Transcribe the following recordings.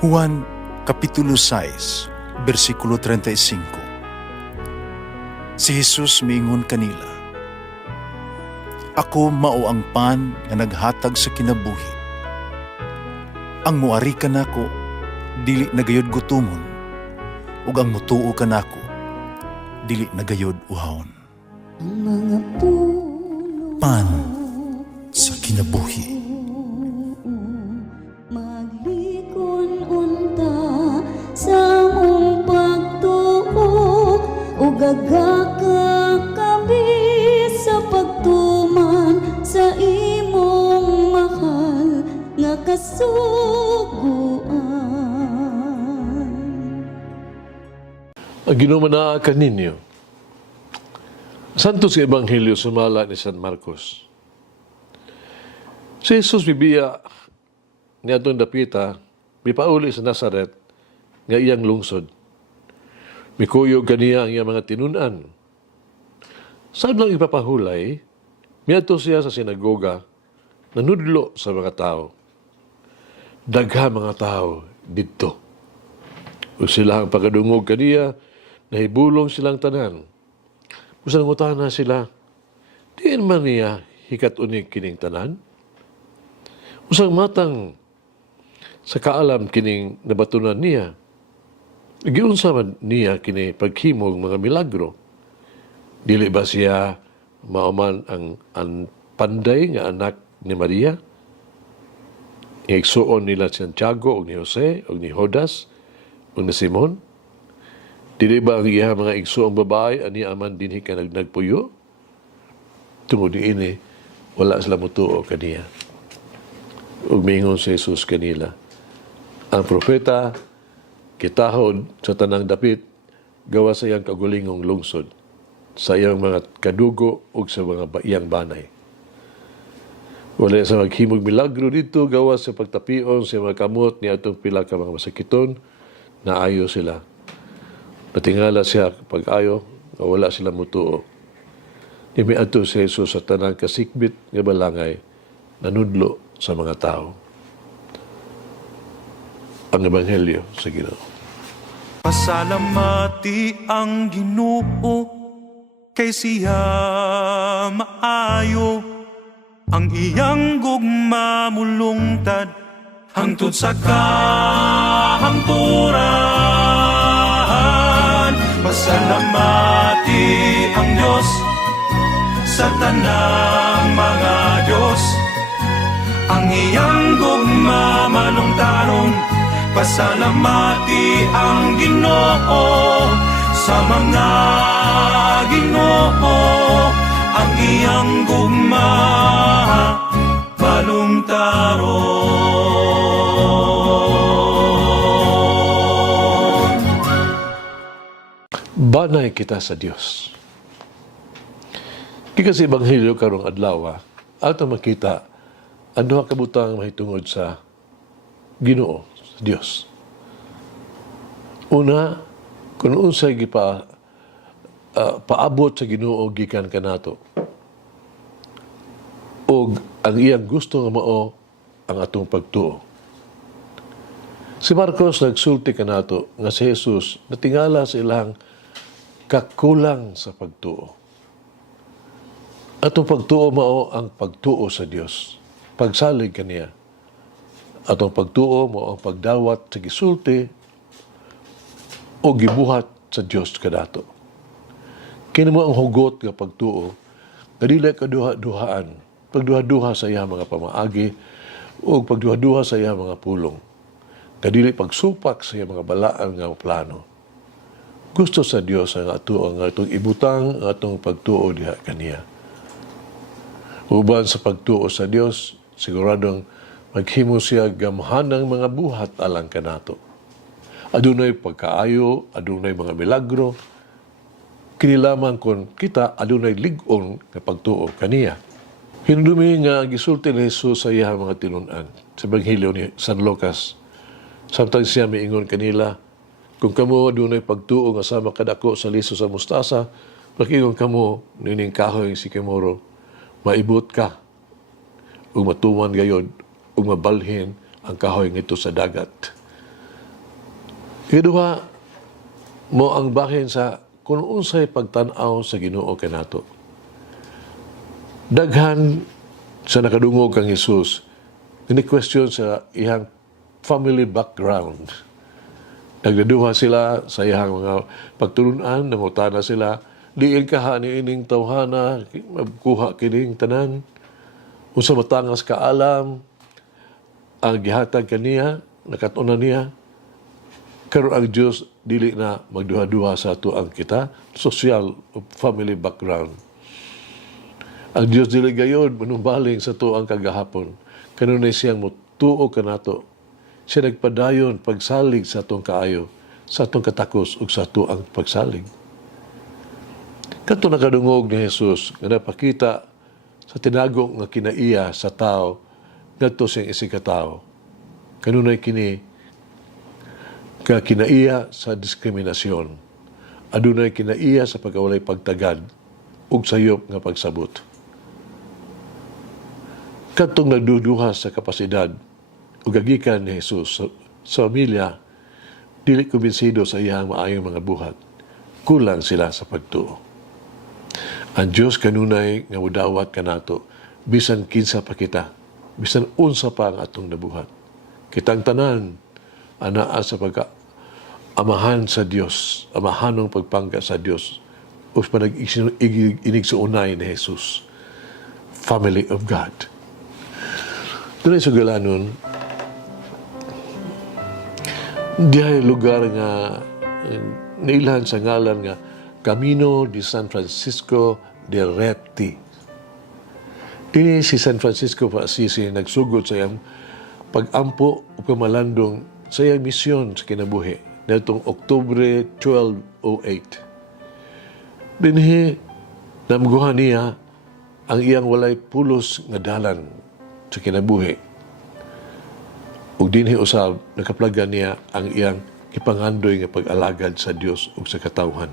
Juan Kapitulo 6, versikulo 35. Si Jesus miingon kanila, "Ako mao ang pan nga naghatag sa kinabuhi. Ang muari kanako dili nagayod gutomon, ug ang mutuo kanako dili nagayod uhawon." Ang mga puno Pan sa kinabuhi. maglikon unta sa mong pagtuo ug gagaka kami sa pagtuman sa imong mahal nga kasuguan. Ang ginumanaakan ninyo. Santos nga Ebanghelyo sumala ni San Marcos. Si Jesus bibiya ni atong dapita, bipauli sa Nazaret, nga iyang lungsod. Mikuyog kaniya ang iyang mga tinunan. Saan lang ipapahulay, miadto siya sa sinagoga, nanudlo sa mga tao. Dagha mga tao didto. O sila ang pagkadungog kaniya, nahibulong silang tanan. Kung ngutana sila, diin man niya hikat unig kining tanan? Usang matang sa kaalam kining nabatunan niya, giunsa man niya kini paghimog mga milagro. Dili ba siya mauman ang panday nga anak ni Maria? Igsuon nila si Santiago o ni Jose o ni Judas o ni Simon? Dili ba ang iya mga igsuong babae ani aman dinhi ka nagpuyo? Tungod ini wala sila mutuo kaniya. Ug miingon si Jesus kanila, ang propeta kitahod sa tanang dapit gawa sa iyang kagulingong lungsod, sa iyang mga kadugo ug sa mga iyang banay. Wala sa maghimog milagro dito gawa sa pagtapion sa mga kamot ni atong pila ka mga masakiton na ayo sila. Natingala siya pag-ayo nga wala sila mutuo. Nimiadto si Jesus sa tanang kasikbit nga balangay nanudlo sa mga tao. Ang Ebanghelyo sa Ginoo. Pasalamati ang Ginoo kay siya maayo, ang iyang gugma mulungtad hangtod sa kahangturan. Pasalamati ang Diyos sa tanang mga Diyos, ang iyang gugma malungtaron. Pasalamati ang Ginoo sa mga Ginoo, ang iyang gugma malungtaron. Banay kita sa Dios. Kaya sa Ebanghelyo karong adlaw, ato makita ang duha ka butang mahitungod sa Ginoo, sa Dios. Una, kung unsay paabot sa Ginoo gikan kanato. O ang iyang gusto nga mao ang atong pagtuo. Si Marcos nagsulti kanato nga si Jesus natingala sa ilang kakulang sa pagtuo. Atong pagtuo mao ang pagtuo sa Dios. Pagsalig kaniya. Atong pagtuo mo ang pagdawat sa gisulti o gibuhat sa Dios kadato. Kini mo ang hugot nga pagtuo, kadili kaduha-duhaan, pagduha-duha sa iya mga pamaagi o pagduha-duha sa iya mga pulong. Kadili pagsupak sa iya mga balaan nga plano. Gusto sa Dios ang atong ibutang ang atong pagtuo diha kaniya. Uban sa pagtuo sa Dios, siguradong maghimo siya gamhanang mga buhat alang kanato. Adunay pagkaayo, adunay mga milagro, kinilaman kon kita adunay lig-on nga pagtuo kaniya. Hinudumi nga gisulti ni Jesus sa iyang mga tinunan sa Ebanghelyo ni San Lucas. Samtang siya miingon kanila, kung kamo adunay pagtuo nga sama kadako sa liso sa mustasa, makingon kamo nining kahoy si Kimoro, maibot ka ug matuman gayod ug mabalhin ang kahoy ngito sa dagat. Ikaduha, mo ang bahin sa kung unsay pagtanaw sa Ginoo kanato. Daghan sa nakadungog kang Jesus, ini-question sa iyang family background. Nagdaduha sila sa iyang mga pagtulunan, nangutana sila, diin ka ni ining tawhana, magkuha kining tanan, unsa matangas ka alam, ang gihatag kaniya, nakatuna niya, karon ang Diyos dili na magduha-duha sa ato ang kita, social o family background. Ang Diyos dili gayud manumbaling sa to ang kagahapon. Kanunay siyang mutuo kanato. Siya nagpadayon pagsalig sa atong kaayo, sa atong katakos ug sa ato ang pagsalig. Kadto nakadungog ni Jesus nga napakita sa tinagong nga kinaiya sa tao ngadto siyang isig ka tao. Kanunay kini ka kinaiya sa diskriminasyon. Adunay kinaiya sa pagkawalay pagtagad ug sayop nga pagsabot. Kadtong nagduduha sa kapasidad ug gagikan ni Jesus sa pamilya, dili kumbinsido sa iyang maayong mga buhat. Kulang sila sa pagtuo. Ang Diyos kanunay nga mudawat kanato bisan kinsa pa kita, bisan unsa pa ang atong nabuhat. Kitang tanan anaa sa amahan sa Dios, amahanong pagpangga sa Dios, ug panag-inig sa unay ni Jesus. Family of God. Doon ay sugalanon, dihay lugar nga nailan sa ngalan nga Camino de San Francisco de Reti. Dini si San Francisco pa Assisi nagsugod sa iyang pag-ampo o pamalandong sa iyang misyon sa kinabuhi nitong Oktubre 1208. Dinhi namguhan niya ang iyang walay pulos nga dalan sa kinabuhi. Ug dinhi usab nakaplagan niya ang iyang kipangandoy nga pag-alagad sa Dios ug sa katawhan.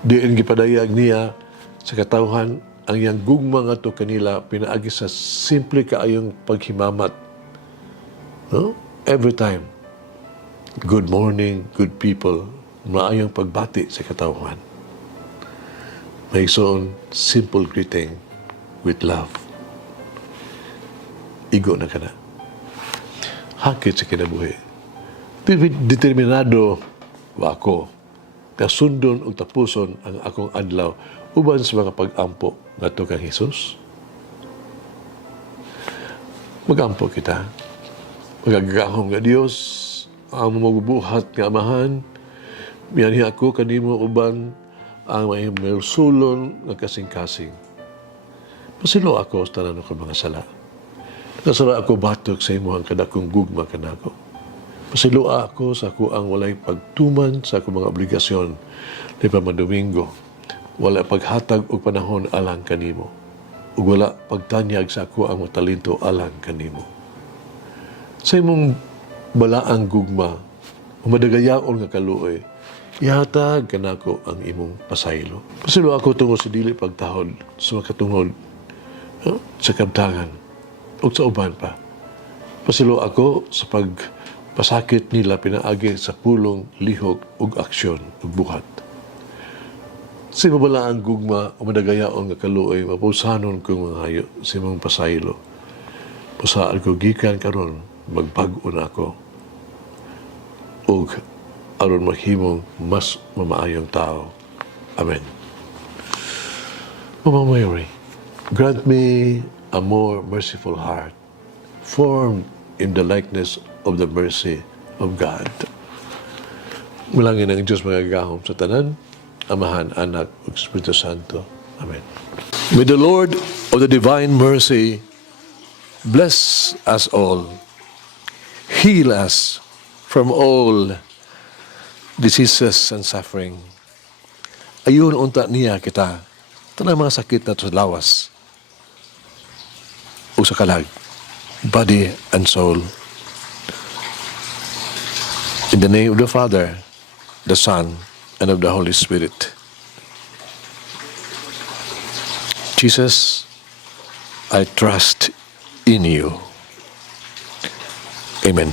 Diin gipadayag niya sa katawhan ang iyang gugma ngadto kanila pinaagi sa simple kaayong paghimamat. No? Every time. Good morning, good people. Maayong pagbati sa katawhan. May soon simple greeting with love. Igo na ka na. Hakit sa kinabuhi. Determinado wa ako kasundon ug tapuson ang akong adlaw uban sa mga pag-ampo ngadto kang Hesus. Mag-ampo kita. Magagahom nga Dios ang magubuhat nga amahan. Miyanhi ako kanimo uban ang may sulon nga kasing-kasing. Pasilo ako sa tanan ko mga sala. Nakasara ako batok sa imo ang kadakong gugma kanako. Pasilua ako sa ako ang walay pagtuman sa akong mga obligasyon ni Pamadomingo. Wala paghatag o panahon alang kanimo. Ug wala pagtanyag sa ako ang matalento alang kanimo. Sa imong balaang gugma, umadagayaon nga kaluoy, ihatag kanako ang imong pasaylo. Pasilua ako tungo sa dili pagtahod sa makatungod sa kabtangan o sa uban pa. Pasilo ako sa pagpasakit nila pinaagi sa pulong, lihok ug aksyon ug buhat. Sa mabalaan gugma o madagayaon nga kaluoy, mapausanon ko mga hayo sa imong pasaylo. Pusaan ko gikan karon magbag-o na ako ug aron mahimong mas mamaayong tao. Amen. Mama Mary, grant me a more merciful heart, formed in the likeness of the mercy of God. Mulangin ang Diyos magagahom sa tanan, Amahan, Anak, ug Espiritu Santo. Amen. May the Lord of the divine mercy bless us all, heal us from all diseases and suffering. Ayun unta niya kita, tanang mga sakit na sa lawas, o sa kalag, body and soul. In the name of the Father, the Son, and of the Holy Spirit. Jesus, I trust in you. Amen.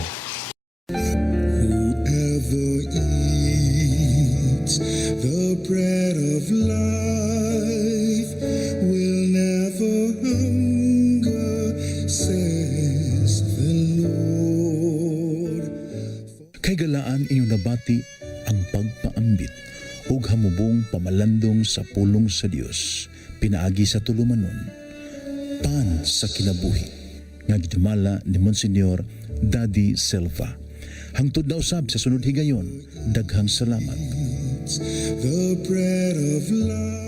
sa pulong sa Dios pinaagi sa tulumanon. Pan sa kinabuhi nga gidumala ni Monsignor Daddy Silva. Hangtod na usab sa sunod higayon, daghang salamat. The bread of life.